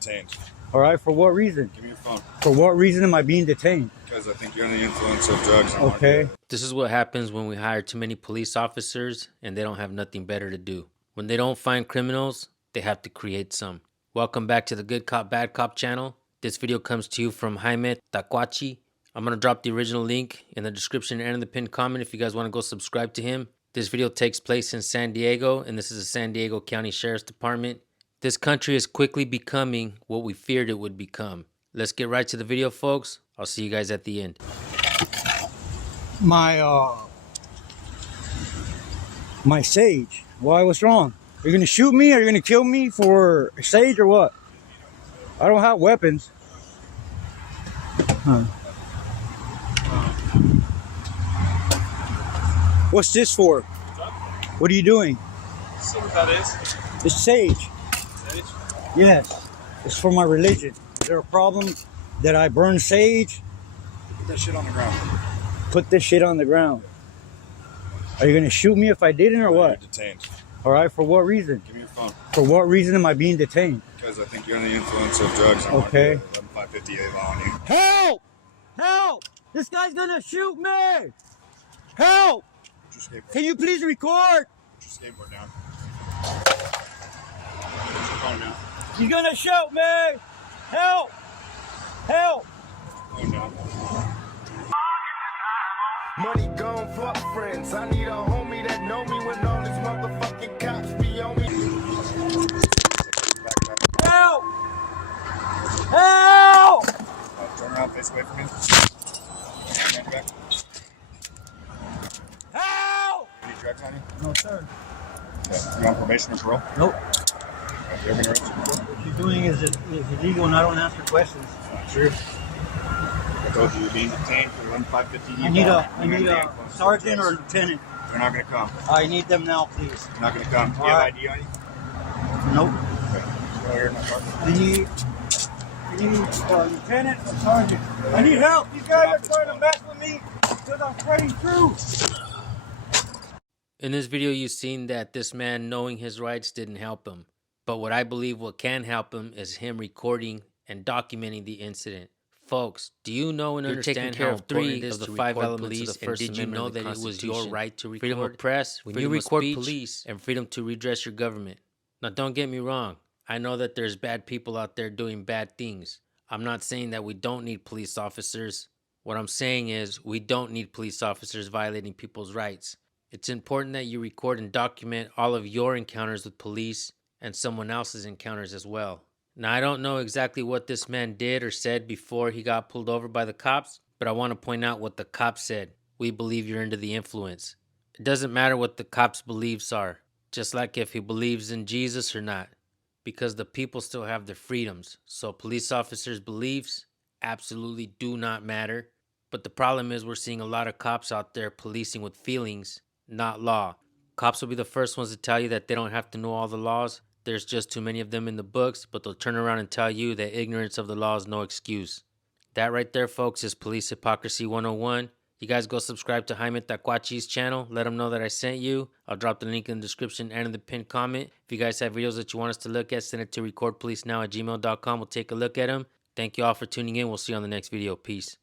detained. All right, for what reason? Give me your phone. For what reason am I being detained? Because I think you're under the influence of drugs. Okay. This is what happens when we hire too many police officers and they don't have nothing better to do. When they don't find criminals, they have to create some. Welcome back to the Good Cop, Bad Cop channel. This video comes to you from Jaime Taquachi. I'm going to drop the original link in the description and in the pinned comment if you guys want to go subscribe to him. This video takes place in San Diego, and this is the San Diego County Sheriff's Department. This country is quickly becoming what we feared it would become. Let's get right to the video, folks. I'll see you guys at the end. My sage. Why? What's wrong? You're gonna shoot me? Or you're gonna kill me for sage or what? I don't have weapons. Huh. What's this for? What are you doing? See what that is? It's sage. Sage? Yes. It's for my religion. Is there a problem that I burn sage? Put that shit on the ground. Put this shit on the ground. Are you gonna shoot me if I didn't or what? You're detained. All right, for what reason? Give me your phone. For what reason am I being detained? Because I think you're under the influence of drugs. Okay. 11558 law on you. Help! Help! This guy's gonna shoot me! Help! Put your skateboard. Can you please record? Put your skateboard down. Put your phone down. He's gonna shoot me! Help! Help! Phone down. Money gone, fuck friends. I need a homie that know me when all these motherfucking cops be on me. Help! Help! Turn around, face away from me. Turn back. Help! Any drugs on you? No, sir. Yeah. You on probation or parole? Nope. Have you ever been arrested before? What you're doing is illegal and I don't answer questions. Not true. I told you you're being detained for 11558. I need a sergeant or a lieutenant. They're not going to come. I need them now, please. They're not going to come. Do you All have right. ID on you? Nope. Okay. Go here in my car. I need a lieutenant or sergeant. I need help. These guys are trying to mess with me because I'm spreading truth. In this video, you've seen that this man knowing his rights didn't help him. But what I believe what can help him is him recording and documenting the incident. Folks, do you know and understand how important it is to record police? And did you know that it was your right to record? Freedom of press, when you record police, and freedom to redress your government. Now, don't get me wrong. I know that there's bad people out there doing bad things. I'm not saying that we don't need police officers. What I'm saying is we don't need police officers violating people's rights. It's important that you record and document all of your encounters with police and someone else's encounters as well. Now, I don't know exactly what this man did or said before he got pulled over by the cops, but I want to point out what the cops said. We believe you're under the influence. It doesn't matter what the cops' beliefs are, just like if he believes in Jesus or not, because the people still have their freedoms. So police officers' beliefs absolutely do not matter. But the problem is we're seeing a lot of cops out there policing with feelings, not law. Cops will be the first ones to tell you that they don't have to know all the laws. There's just too many of them in the books, but they'll turn around and tell you that ignorance of the law is no excuse. That right there, folks, is Police Hypocrisy 101. You guys go subscribe to Jaime Taquachi's channel. Let him know that I sent you. I'll drop the link in the description and in the pinned comment. If you guys have videos that you want us to look at, send it to recordpolicenow@gmail.com. We'll take a look at them. Thank you all for tuning in. We'll see you on the next video. Peace.